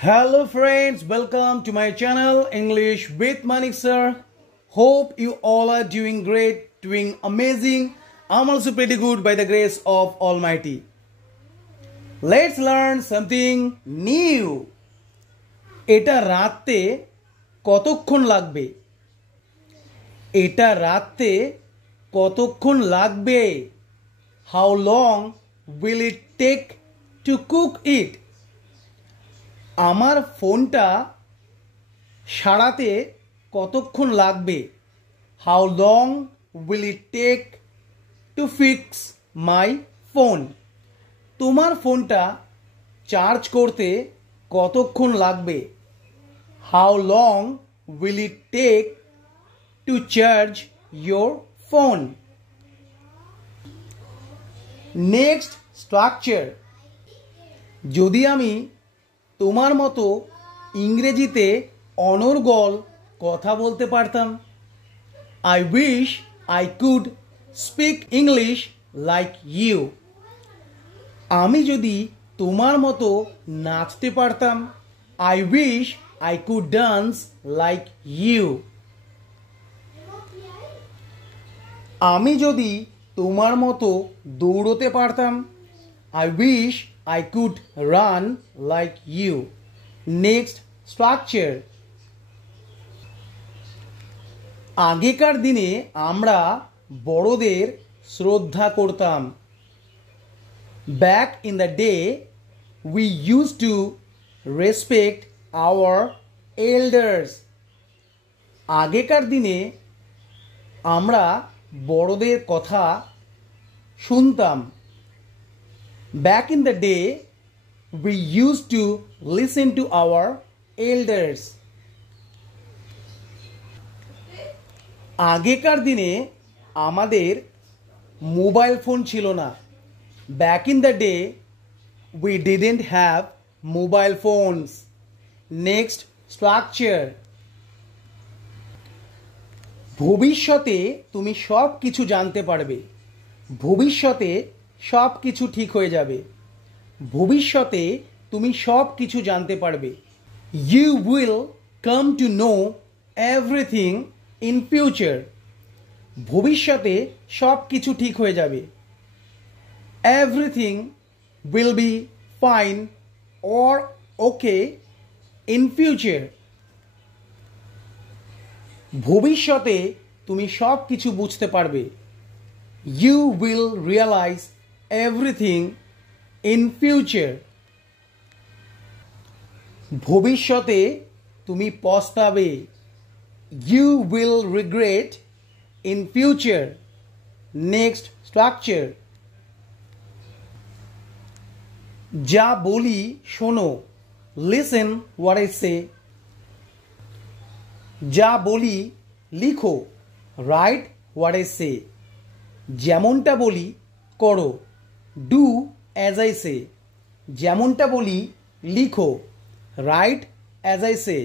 Hello friends, welcome to my channel English with Manik sir. Hope you all are doing great, doing amazing. I'm also pretty good by the grace of Almighty. Let's learn something new. এটা রাতে কতক্ষণ লাগবে? এটা রাতে কতক্ষণ লাগবে? How long will it take to cook it? আমার ফোনটা সারাতে কতক্ষণ লাগবে? How long will it take to fix my phone? তোমার ফোনটা চার্জ করতে কতক্ষণ লাগবে? How long will it take to charge your phone? Next structure. যদি আমি তোমার মতো ইংরেজিতে অনর্গল কথা বলতে পারতাম, I wish I could speak English like you. আমি যদি তোমার মতো নাচতে পারতাম, I wish I could dance like you. আমি যদি তোমার মতো দৌড়তে পারতাম, I wish I could run like you. Next structure. আগেকার দিনে আমরা বড়দের শ্রদ্ধা করতাম. Back in the day, we used to respect our elders. আগেকার দিনে আমরা বড়দের কথা শুনতাম. Back in the day, we used to listen to our elders. আগেকার দিনে আমাদের মোবাইল ফোন ছিল না. Back in the day, we didn't have mobile phones. Next structure. ভবিষ্যতে তুমি সব কিছু জানতে পারবে. ভবিষ্যতে সব কিছু ঠিক হয়ে যাবে. ভবিষ্যতে তুমি সব কিছু জানতে পারবে. You will come to know everything in future. ভবিষ্যতে সব কিছু ঠিক হয়ে যাবে. Everything will be fine or okay in future. ভবিষ্যতে তুমি সব কিছু বুঝতে পারবে. You will realize everything in future. ভবিষ্যতে তুমি পস্তাবে. You will regret in future. Next structure. যা বলি শোনো. Listen what I say. যা বলি লিখো. Write what I say. যেমনটা বলি করো. Do as I say. যেমনটা বলি লিখো. Write as I say.